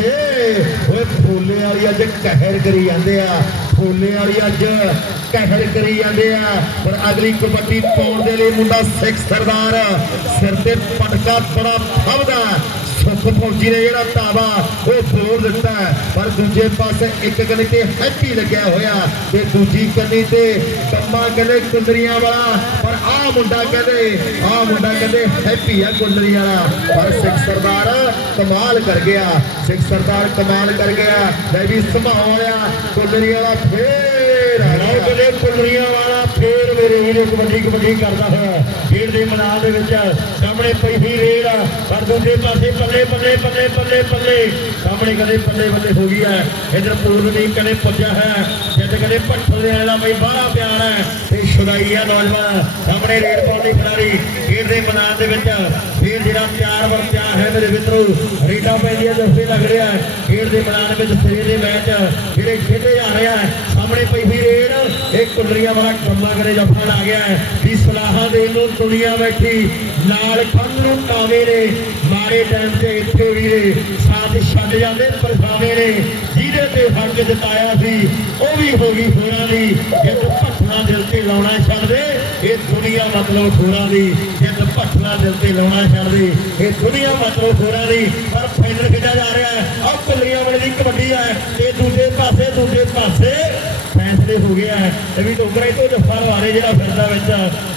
ਫੇ ਓਏ ਫੋਲੇ ਵਾਲੀ ਅੱਜ ਕਹਿਰ ਕਰੀ ਜਾਂਦੇ ਆ, ਫੋਲੇ ਵਾਲੀ ਅੱਜ ਕਹਿਰ ਕਰੀ ਜਾਂਦੇ ਆ। ਪਰ ਅਗਲੀ ਕਬੱਡੀ ਪਾਉਣ ਦੇ ਲਈ ਮੁੰਡਾ ਸਿੱਖ ਸਰਦਾਰ, ਸਿਰ ਤੇ ਪਟਕਾ ਬੜਾ ਫੱਬਦਾ। ਸੁੱਖ ਫੌਜੀ ਨੇ ਜਿਹੜਾ ਧਾਵਾ ਉਹ ਬੋਲ ਦਿੱਤਾ। ਪਰ ਦੂਜੇ ਪਾਸੇ ਇੱਕ ਕੰਨੀ ਤੇ ਹੈਪੀ ਲੱਗਿਆ ਹੋਇਆ ਤੇ ਦੂਜੀ ਕੰਨੀ ਤੇ ਕੰਮਾ ਕਹਿੰਦੇ ਕੁੰਦਰੀਆਂ ਵਾਲਾ ਪਰ ਆਹ ਮੁੰਡਾ ਕਹਿੰਦੇ ਆਹ ਮੁੰਡਾ ਕਹਿੰਦੇ ਹੈਪੀ ਆ ਕੁੰਦਰੀਆਂ ਵਾਲਾ। ਪਰ ਸਿੱਖ ਸਰਦਾਰ ਕਮਾਲ ਕਰ ਗਿਆ ਸਿੱਖ ਸਰਦਾਰ ਕਮਾਲ ਕਰ ਗਿਆ। ਲੈ ਵੀ ਸੰਭਾਲਿਆ ਕੁੰਦਰੀਆਂ ਵਾਲਾ ਫੇਰ ਆ ਰਾਏ ਬਲੇ ਕੁਲਰੀਆਂ ਵਾਲਾ ਫੇਰ ਮੇਰੇ ਵੀਰੇ ਕਬੱਡੀ ਕਬੱਡੀ ਕਰਦਾ ਹੋਇਆ ਫੇਰ ਦੇ ਮੈਦਾਨ ਦੇ ਵਿੱਚ ਸਾਹਮਣੇ ਪਈ ਸੀ ਰੇਲ। ਆ, ਪਰ ਦੂਜੇ ਪਾਸੇ ਪੱਲੇ ਪੱਲੇ ਪੱਲੇ ਪੱਲੇ ਪੱਲੇ। ਸਾਹਮਣੇ ਕਦੇ ਪੱਲੇ ਬੱਲੇ ਹੋ ਗਈ ਹੈ। ਇਧਰ ਪੂਰਨੀ ਕਦੇ ਪੁੱਜਿਆ ਹੈ। ਜਿੱਦ ਕਦੇ ਭੱਠਲ ਦੇ ਵਾਲਾ ਬਈ ਬਾਹਲਾ ਪਿਆਰ ਹੈ। ਤੇ ਆ ਨੌਜਵਾਨ। ਸਾਹਮਣੇ ਰੇਡ ਪਾਉਂਦੀ ਖਿਡਾਰੀ ਖੇਡ ਦੇ ਮੈਦਾਨ ਦੇ ਵਿੱਚ। ਫੇਰ ਜਿਹੜਾ ਪਿਆਰ ਵਰ ਪਿਆਰ ਹੈ ਮੇਰੇ ਮਿੱਤਰੋ, ਰੀਡਾ ਪੈਂਦੀਆਂ ਦੱਸਦੇ ਲੱਗ ਰਿਹਾ ਖੇਡ ਦੇ ਮੈਦਾਨ ਵਿੱਚ ਸਵੇਰ ਦੇ ਮੈਚ ਜਿਹੜੇ ਖੇਡੇ ਜਾ ਰਿਹਾ ਸਾਹਮਣੇ ਪਈ ਹੋਈ ਰੇਡ। ਇਹ ਕੁੰਡਲੀਆਂ ਵਾਲਾ ਕੰਮਾ ਕਰੇ ਜਫਾ ਆ ਗਿਆ ਵੀ ਸਲਾਹਾਂ ਦੇ ਨੂੰ ਦੁਨੀਆ ਬੈਠੀ। ਨਾਲ ਖੰਨ ਨੂੰ ਕਾਵੇ ਨੇ। ਮਾਰੇ ਟਾਈਮ ਤੇ ਇੱਥੇ ਵੀਰੇ ਸਾਥ ਛੱਡ ਜਾਂਦੇ ਪਰਛਾਵੇਂ ਨੇ। ਜਿਹਦੇ ਤੇ ਕੇ ਜਿਤਾਇਆ ਸੀ, ਉਹ ਵੀ ਹੋ ਗਈ ਹੋਰਾਂ ਦੀ ਜਿੱਤ ਭੱਠਣਾ ਦਿਲ ਤੇ ਲਾਉਣਾ ਛੱਡ ਦੇ। ਇਹ ਦੁਨੀਆ ਮਤਲਬ ਹੋਰਾਂ ਦੀ ਜਿੱਤ ਭੱਠਣਾ ਦਿਲ ਤੇ ਲਾਉਣਾ ਛੱਡ ਦੇ। ਇਹ ਦੁਨੀਆ ਮਤਲਬ ਹੋਰਾਂ ਦੀ ਪਰ ਫਾਈਨਲ ਖੇਡਿਆ ਜਾ ਰਿਹਾ ਹੈ। ਆਹ ਕੁੰਡਲੀਆਂ ਵਾਲੇ ਦੀ ਕਬੱਡੀ ਹੈ ਤੇ ਦੂਜੇ ਪਾਸੇ ਦੂਜੇ ਪਾਸੇ ਫੈਸਲੇ ਹੋ ਗਿਆ ਹੈ ਇਹ ਵੀ ਟੋਕਰੇ ਤੋਂ ਜੱਫਾ ਲਵਾਰੇ ਜਿਹੜਾ ਫਿਰਦਾ ਵਿੱਚ।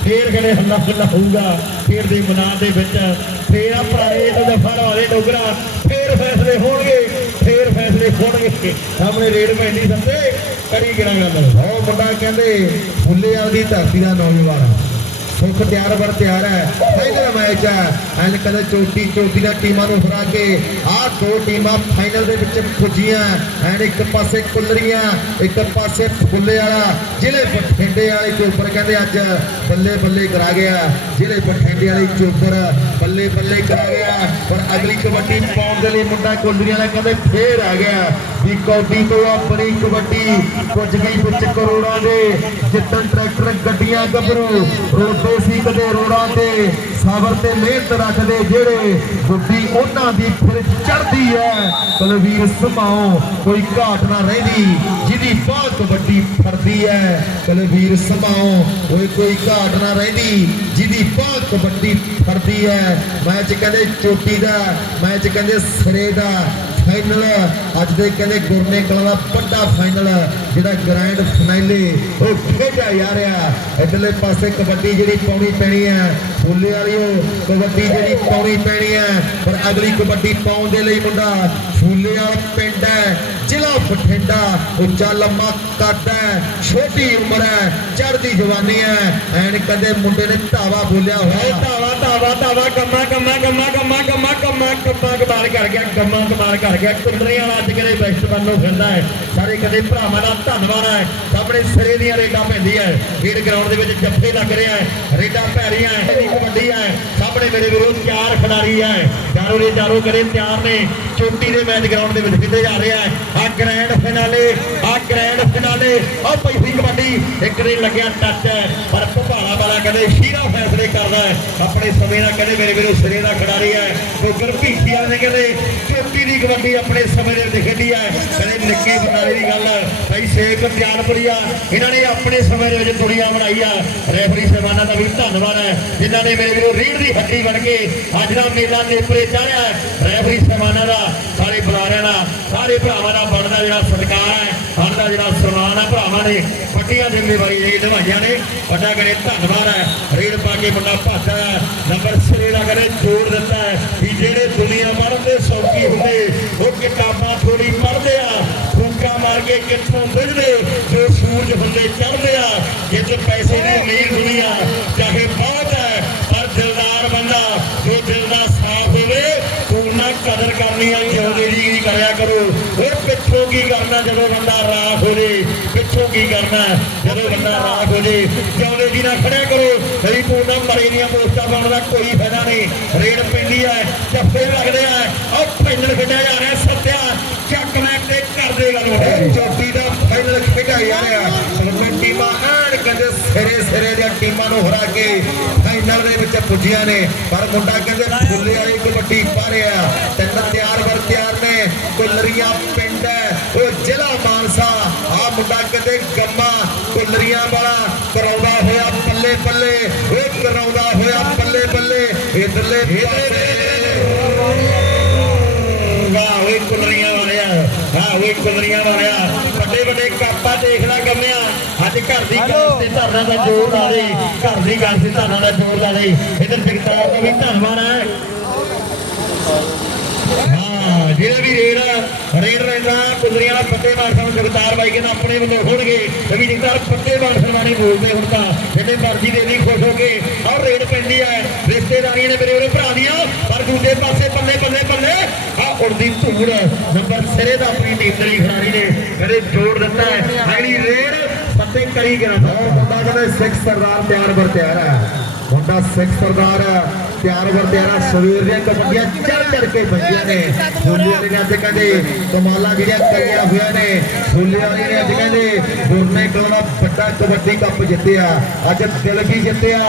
ਫੇਰ ਕਿਹੜੇ ਹੱਲਾ ਫੁੱਲਾ ਹੋਊਗਾ ਫੇਰ ਦੇ ਮੈਦਾਨ ਦੇ ਵਿੱਚ। ਫੇਰ ਆ ਭਰਾਏ ਤੋਂ ਜੱਫਾ ਲਵਾਰੇ ਟੋਕਰਾ ਫੇਰ ਫੈਸਲੇ ਹੋਣਗੇ। ਫੇਰ ਫੈਸਲੇ ਸਾਹਮਣੇ ਰੇਡ ਪੈਂਦੀ ਸੰਦੇ ਕਰੀ ਗਿਰਾਂ ਗੱਲ? ਉਹ ਮੁੰਡਾ ਕਹਿੰਦੇ ਫੁੱਲੇ ਵਾਲੀ ਧਰਤੀ ਦਾ ਨੌਜਵਾਨ ਸੁੱਖ ਤਿਆਰ ਬਰ ਤਿਆਰ ਹੈ। ਫਾਈਨਲ ਮੈਚ ਹੈ। ਐਨ ਕਦੇ ਚੋਟੀ ਚੋਟੀ ਦਾ ਟੀਮਾਂ ਨੂੰ ਹਰਾ ਕੇ ਆਹ ਦੋ ਟੀਮਾਂ ਫਾਈਨਲ ਦੇ ਵਿੱਚ ਪੁੱਜੀਆਂ। ਐਨ ਇੱਕ ਪਾਸੇ ਕੁੱਲਰੀਆਂ, ਇੱਕ ਪਾਸੇ ਫੁੱਲੇ ਵਾਲਾ। ਜ਼ਿਲ੍ਹੇ ਬਠਿੰਡੇ ਵਾਲੇ ਚੋਪਰ ਕਹਿੰਦੇ ਅੱਜ ਬੱਲੇ ਬੱਲੇ ਕਰਾ ਗਿਆ। ਜ਼ਿਲ੍ਹੇ ਬਠਿੰਡੇ ਵਾਲੇ ਚੋਪਰ ਬੱਲੇ ਬੱਲੇ ਕਰਾ ਗਿਆ। ਪਰ ਅਗਲੀ ਕਬੱਡੀ ਪਾਉਣ ਦੇ ਲਈ ਮੁੰਡਾ ਕੁੱਲਰੀਆਂ ਵਾਲਾ ਕਹਿੰਦੇ ਫੇਰ ਆ ਗਿਆ। ਵੀ ਕੌਡੀ ਤੋਂ ਆਪਣੀ ਕਬੱਡੀ। ਪੁੱਜ ਗਈ ਵਿੱਚ ਕਰੋੜਾਂ ਦੇ ਜਿੱਤਣ ਟਰੈਕਟਰ, ਗੱਡੀਆਂ ਗੱਭਰੂ। ਰੋਦੇ ਸੀ ਕਦੇ ਰੋੜਾਂ ਤੇ। ਸਬਰ ਤੇ ਮਿਹਨਤ ਰੱਖਦੇ ਜਿਹੜੇ ਗੁੱਡੀ ਉਹਨਾਂ ਦੀ ਫਿਰ ਚੜਦੀ ਹੈ ਕੁਲਵੀਰ ਸਮਾਓ ਕੋਈ ਘਾਟ ਨਾ ਰਹਿੰਦੀ, ਜਿਹਦੀ ਬਹੁਤ ਵੱਡੀ ਫਰਦੀ ਹੈ ਕੁਲਵੀਰ ਸਮਾਓ ਕੋਈ ਕੋਈ ਘਾਟ ਨਾ ਰਹਿੰਦੀ, ਜਿਹਦੀ ਬਹੁਤ ਵੱਡੀ ਫਰਦੀ ਹੈ ਮੈਚ ਕਹਿੰਦੇ ਚੋਟੀ ਦਾ, ਮੈਚ ਕਹਿੰਦੇ ਸਿਰੇ ਦਾ। ਫਾਈਨਲ ਅੱਜ ਦੇ ਕਹਿੰਦੇ ਗੁਰਨੇ ਕਲਾਂ ਦਾ ਵੱਡਾ ਫਾਈਨਲ ਜਿਹੜਾ ਗ੍ਰੈਂਡ ਫਾਈਨਲੇ ਉਹ ਖੇਡਿਆ ਜਾ ਰਿਹਾ ਇਧਰਲੇ ਪਾਸੇ ਕਬੱਡੀ ਜਿਹੜੀ ਪਾਉਣੀ ਪੈਣੀ ਹੈ ਫੁੱਲੇ ਵਾਲੀਓ ਕਬੱਡੀ ਜਿਹੜੀ ਪਾਉਣੀ ਪੈਣੀ ਹੈ ਪਰ ਅਗਲੀ ਕਬੱਡੀ ਪਾਉਣ ਦੇ ਲਈ ਮੁੰਡਾ ਫੁੱਲੇ ਵਾਲਾ ਪਿੰਡ ਹੈ ਜ਼ਿਲ੍ਹਾ ਬਠਿੰਡਾ ਉੱਚਾ ਲੰਮਾ ਕੱਦ ਹੈ ਛੋਟੀ ਉਮਰ ਹੈ ਚੜ੍ਹਦੀ ਜਵਾਨੀ ਹੈ ਐਨ ਕਦੇ ਮੁੰਡੇ ਨੇ ਧਾਵਾ ਬੋਲਿਆ ਹੋਇਆ ਧਾਵਾ ਧਾਵਾ ਧਾਵਾ ਕੰਮਾ ਕੰਮਾ ਕੰਮਾ ਕੰਮਾ ਕੰਮਾ ਕੰਮਾ ਕੰਮਾ ਕਮਾਲ ਕਰ ਗਿਆ ਕੰਮਾ ਕਮਾਲ ਕਰ ਗਿਆ ਕੁੰਦਰੇ ਵਾਲਾ ਅੱਜ ਕਦੇ ਬੈਸਟ ਬੰਨੋ ਫਿਰਦਾ ਹੈ। ਸਾਰੇ ਕਦੇ ਭਰਾਵਾਂ ਦਾ ਧੰਨਵਾਦ ਹੈ। ਸਾਹਮਣੇ ਸਿਰੇ ਦੀਆਂ ਰੇਡਾਂ ਪੈਂਦੀਆਂ ਹੈ। ਖੇਡ ਗਰਾਊਂਡ ਦੇ ਵਿੱਚ ਜੱਫੇ ਲੱਗ ਰਿਹਾ ਹੈ। ਰੇਡਾਂ ਪੈ ਰਹੀਆਂ ਹੈ। ਇਹਦੀ ਕਬੱਡੀ ਹੈ। ਸਾਹਮਣੇ ਮੇਰੇ ਵਿਰੋਧ ਚਾਰ ਖਿਡਾਰੀ ਹੈ। ਚਾਰੋਂ ਦੇ ਚਾਰੋਂ ਕਰੇ ਤਿਆਰ ਨੇ। ਚੋਟੀ ਦੇ ਮੈਚ ਗਰਾਊਂਡ ਦੇ ਵਿੱਚ ਖੇਡੇ ਜਾ ਰਿਹਾ ਹੈ। ਆ ਗ੍ਰੈਂਡ ਫਿਨਾਲੇ ਆ ਗ੍ਰੈਂਡ ਫਿਨਾਲੇ ਆ ਪਈ ਕਬੱਡੀ। ਇੱਕ ਦੇ ਲੱਗਿਆ ਟੱਚ ਹੈ। ਪਰ ਭੁਪਾਲਾ ਵਾਲਾ ਕਹਿੰਦੇ ਸ਼ੀਰਾ ਫੈਸਲੇ ਕਰਦਾ ਹੈ। ਆਪਣੇ ਸਮੇਂ ਨਾਲ ਕਹਿੰਦੇ ਮੇਰੇ ਵੀਰੋ ਸਿਰੇ ਦਾ ਖਿਡਾਰੀ ਹੈ। ਗੋਗਰ ਭੀਖੀਆ ਨੇ ਕਹਿੰਦੇ ਚੋਟੀ ਦੀ ਕਬੱਡੀ ਆਪਣੇ ਸਮੇਂ ਦੇ ਵਿੱਚ ਹੈ। ਕਹਿੰਦੇ ਨਿੱਕੀ ਬਨਾਲੀ ਦੀ ਗੱਲ ਭਾਈ ਸੇਖ ਪਿਆਨਪੁਰੀਆ ਇਹਨਾਂ ਨੇ ਆਪਣੇ ਸਮੇਂ ਦੇ ਵਿੱਚ ਦੁਨੀਆ ਬਣਾਈ ਆ। ਰੈਫਰੀ ਸਹਿਬਾਨਾਂ ਦਾ ਵੀ ਧੰਨਵਾਦ ਹੈ। ਜਿਨ੍ਹਾਂ ਨੇ ਮੇਰੇ ਵੀਰੋ ਰੀੜ ਦੀ ਹੱਡੀ ਬਣ ਕੇ ਅੱਜ ਦਾ ਮੇਲਾ ਨੇਪਰੇ ਚਾੜਿਆ ਹੈ। ਰੈਫਰੀ ਸਹਿਬਾਨਾਂ ਦਾ, ਸਾਰੇ ਬੁਲਾਰਿਆਂ ਦਾ, ਸਾਰੇ ਭਰਾਵਾਂ ਦਾ ਬਣਦਾ ਜਿਹੜਾ ਸਤਿਕਾਰ ਹੈ ਬਣਦਾ ਜਿਹੜਾ ਸਨਮਾਨ ਹੈ ਭਰਾਵਾਂ ਨੇ ਵੱਡੀਆਂ ਜ਼ਿੰਮੇਵਾਰੀ ਇਹ ਨਿਭਾਈਆਂ ਨੇ। ਵੱਡਾ ਕਰੇ ਧੰਨਵਾਦ ਹੈ। ਰੇਡ ਪਾ ਕੇ ਮੁੰਡਾ ਭੱਜਦਾ ਨੰਬਰ ਸਿਰੇ ਦਾ ਕਰੇ ਜੋੜ ਦਿੱਤਾ ਹੈ ਵੀ ਜਿਹੜੇ ਦੁਨੀਆ ਪੜ੍ਹਨ ਦੇ ਸੌਕੀ ਹੁੰਦੇ, ਉਹ ਕਿਤਾਬਾਂ ਥੋੜੀ ਪੜ੍ਹਦੇ ਆ। ਫੂਕਾ ਮਾਰ ਕੇ ਕਿੱਥੋਂ ਵਿੜਦੇ ਜੋ ਸੂਰਜ ਹੁੰਦੇ ਚੜ੍ਹਦੇ ਆ। ਜਿੱਥੇ ਪੈਸੇ ਦੀ ਅਮੀਰ ਦੁਨੀਆ ਚਾਹੇ ਬਹੁਤ ਹੈ, ਪਰ ਦਿਲਦਾਰ ਬੰਦਾ, ਜੋ ਦਿਲ ਦਾ ਸਾਫ਼ ਹੋਵੇ ਪੂਰਨਾ ਕਦਰ ਕਰਨੀ ਆ, ਜਿਉਂਦੇ ਜੀ ਕਰਿਆ ਕਰੋ। ਪਿੱਛੋਂ ਕੀ ਕਰਨਾ ਜਦੋਂ ਬੰਦਾ ਰਾਖ ਹੋ ਜੇ? ਪਿੱਛੋਂ ਕੀ ਕਰਨਾ? ਜਦੋਂ ਬੰਦਾ ਰਾਖ ਹੋ ਜੇ, ਜਿਉਂਦੇ ਜੀ ਨਾਲ ਖੜਿਆ ਕਰੋ। ਸਹੀ ਪੂਰਨਾ ਮਰੇ ਦੀਆਂ ਪੋਸਟਾਂ ਪਾਉਣ ਦਾ ਕੋਈ ਫਾਇਦਾ ਨਹੀਂ। ਰੇਡ ਪੈਂਦੀ ਹੈ ਜੱਫੇ ਲੱਗਦੇ ਆ। ਉਹ ਫਾਈਨਲ ਖੇਡਿਆ ਜਾ ਰਿਹਾ ਸੱਤਿਆ। ਚੱਕ ਮੈਂ ਤੇ ਕਰਦੇ ਗੱਲ ਵੱਡੇ ਚੋਟੀ ਦਾ ਫਾਈਨਲ ਖੇਡਿਆ ਜਾ ਰਿਹਾ। ਦੀਆਂ ਕੇ ਫਾਈਨਲ ਦੇ ਵਿੱਚ ਪੁੱਜੀਆਂ ਨੇ। ਪਰ ਮੁੰਡਾ ਕਹਿੰਦੇ ਫੁੱਲੇ ਵਾਲੀ ਕਬੱਡੀ ਪਾ ਰਿਹਾ ਤਿੰਨ ਤਿਆਰ ਵਰ ਤਿਆਰ ਨੇ। ਕੁੱਲਰੀਆਂ ਪਿੰਡ ਹੈ। ਉਹ ਜ਼ਿਲ੍ਹਾ ਮਾਨਸਾ। ਆ ਮੁੰਡਾ ਕਹਿੰਦੇ ਗੰਮਾ ਕੁੱਲਰੀਆਂ ਵਾਲਾ। ਕਰਾਉਂਦਾ ਹੋਇਆ ਪੱਲੇ ਪੱਲੇ ਉਹ ਕਰਾਉਂਦਾ ਹੋਇਆ ਪੱਲੇ ਪੱਲੇ ਇਧਰਲੇ ਵਾਹ ਓਏ ਕੁਲਰੀਆਂ ਵਾਲਿਆ ਵਾਹ ਓਏ ਕੁਲਰੀਆਂ ਵਾਲਿਆ। ਵੱਡੇ ਵੱਡੇ ਕਾਪਾ ਦੇਖਦਾ ਗੰਮਿਆ ਅੱਜ ਘਰ ਦੀ ਗੱਲ ਤੇ ਧਰਨਾ ਦਾ ਜੋਰ ਲਾ ਦੇ ਘਰ ਦੀ ਗੱਲ ਤੇ ਧਰਨਾ ਦਾ ਜੋਰ ਲਾ ਦੇ ਇਧਰ ਜਗਤਾਰ ਦਾ ਵੀ ਧੰਨਵਾਦ ਹੈ ਹਾਂ ਜਿਹੜੇ ਵੀ ਰੇਡ ਰੇਡ ਰਹਿੰਦਾ ਪੱਤੇ ਜਗਤਾਰ ਬਾਈ ਕਹਿੰਦਾ ਆਪਣੇ ਵੱਲੋਂ ਹੋਣਗੇ। ਵੀ ਜਗਤਾਰ ਪੱਤੇ ਬੋਲਦੇ ਹੁਣ ਤਾਂ। ਜਿਹੜੇ ਮਰਜ਼ੀ ਦੇ ਨਹੀਂ ਖੁਸ਼ ਹੋ ਕੇ। ਔਰ ਰੇਡ ਪੈਂਦੀ ਹੈ ਰਿਸ਼ਤੇਦਾਰੀਆਂ ਨੇ ਮੇਰੇ ਉਹਦੇ ਭਰਾ ਦੀਆਂ। ਪਰ ਦੂਜੇ ਪਾਸੇ ਬੱਲੇ ਆ ਧੂੜ ਨੰਬਰ ਸਿਰੇ ਦਾ ਆਪਣੀ ਟੀਮ ਦੇ ਲਈ ਖਿਡਾਰੀ ਨੇ ਕਦੇ ਜੋੜ ਦਿੱਤਾ ਹੈ। ਅਗਲੀ ਰੇਡ ਪੱਤੇ ਕਰੀ ਉਹ ਕਰਾਂ ਮੁੰਡਾ ਕਹਿੰਦੇ ਸਿੱਖ ਸਰਦਾਰ ਤਿਆਰ ਬਰ ਤਿਆਰ ਹੈ। ਬੰਦਾ ਸਿੱਖ ਸਰਦਾਰ ਹੈ ਬਰ ਤਿਆਰ ਹੈ ਸਵੇਰ ਦੀਆਂ ਕਬੱਡੀਆਂ ਚੜ ਚੜ ਕੇ ਵੱਜੀਆਂ ਨੇ। ਸੋਲੀ ਵਾਲੇ ਨੇ ਅੱਜ ਕਹਿੰਦੇ ਕਮਾਲਾਂ ਜਿਹੜੀਆਂ ਕਰੀਆਂ ਹੋਈਆਂ ਨੇ। ਸੋਲੀ ਵਾਲੇ ਨੇ ਅੱਜ ਕਹਿੰਦੇ ਗੁਰਨੇ ਕੋਲ ਵੱਡਾ ਕਬੱਡੀ ਕੱਪ ਜਿੱਤਿਆ। ਅੱਜ ਦਿਲ ਵੀ ਜਿੱਤਿਆ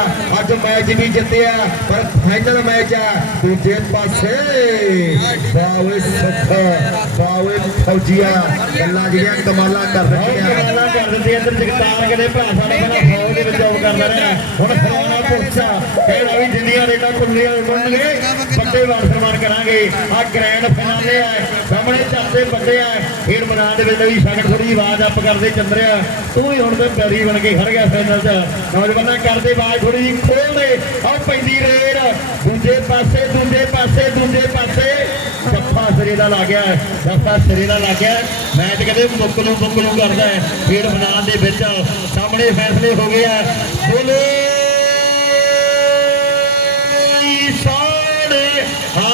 ਅੱਜ ਮੈਚ ਵੀ ਜਿੱਤਿਆ ਪਰ ਫਾਈਨਲ ਮੈਚ ਆ। ਦੂਜੇ ਪਾਸੇ ਬਾਵੇ ਸੁੱਖ ਬਾਵੇ ਫੌਜੀਆ ਗੱਲਾਂ ਜਿਹੜੀਆਂ ਕਮਾਲਾਂ ਕਰ ਰਹੀਆਂ ਗੱਲਾਂ ਕਰ ਅੰਦਰ ਜਗਤਾਰ ਕਦੇ ਭਰਾ ਸਾਡਾ ਵਿੱਚ ਜੋਬ ਕਰਦਾ ਰਿਹਾ ਹੁਣ ਫਰਾਉਣਾ ਪੁੱਛਾ। ਕਿਹੜਾ ਵੀ ਜਿੰਨੀਆਂ ਰੇਟਾਂ ਕੁੱਲੀਆਂ ਮੰਨਣਗੇ ਪੱਤੇ ਵਾਰ ਸਨਮਾਨ ਕਰਾਂਗੇ। ਆ ਗ੍ਰੈਂਡ ਫਾਈਨਲ ਹੈ ਸਾਹਮਣੇ ਚੱਲਦੇ ਬੱਦੇ ਆ। ਖੇਡ ਮੈਦਾਨ ਦੇ ਵਿੱਚ ਵੀ ਸ਼ਗਨ ਥੋੜੀ ਆਵਾਜ਼ ਅੱਪ ਕਰਦੇ ਚੰਦਰਿਆ। ਤੂੰ ਹੀ ਹੁਣ ਤੇ ਪੈਰੀ ਬਣ ਕੇ ਖੜ ਗਿਆ ਫਾਈਨਲ 'ਚ। ਨੌਜਵਾਨਾਂ ਕਰਦੇ ਆਵਾਜ਼ ਥੋੜੀ ਜਿਹੀ ਖੋਲਦੇ ਆ ਪੈਂਦੀ ਰੇਡ। ਦੂਜੇ ਪਾਸੇ ਦੂਜੇ ਪਾਸੇ ਦੂਜੇ ਪਾਸੇ। ਜੱਫਾ ਸਿਰੇ ਦਾ ਲੱਗ ਗਿਆ ਹੈ। ਜੱਫਾ ਸਿਰੇ ਦਾ ਲੱਗ ਗਿਆ ਹੈ। ਮੈਚ ਕਦੇ ਮੁੱਕ ਨੂੰ ਮੁੱਕ ਨੂੰ ਕਰਦਾ ਹੈ ਖੇਡ ਮੈਦਾਨ ਦੇ ਵਿੱਚ ਸਾਹਮਣੇ ਫੈਸਲੇ ਹੋ ਗਏ ਆ ਬੋਲੇ ਸਾੜੇ ਆ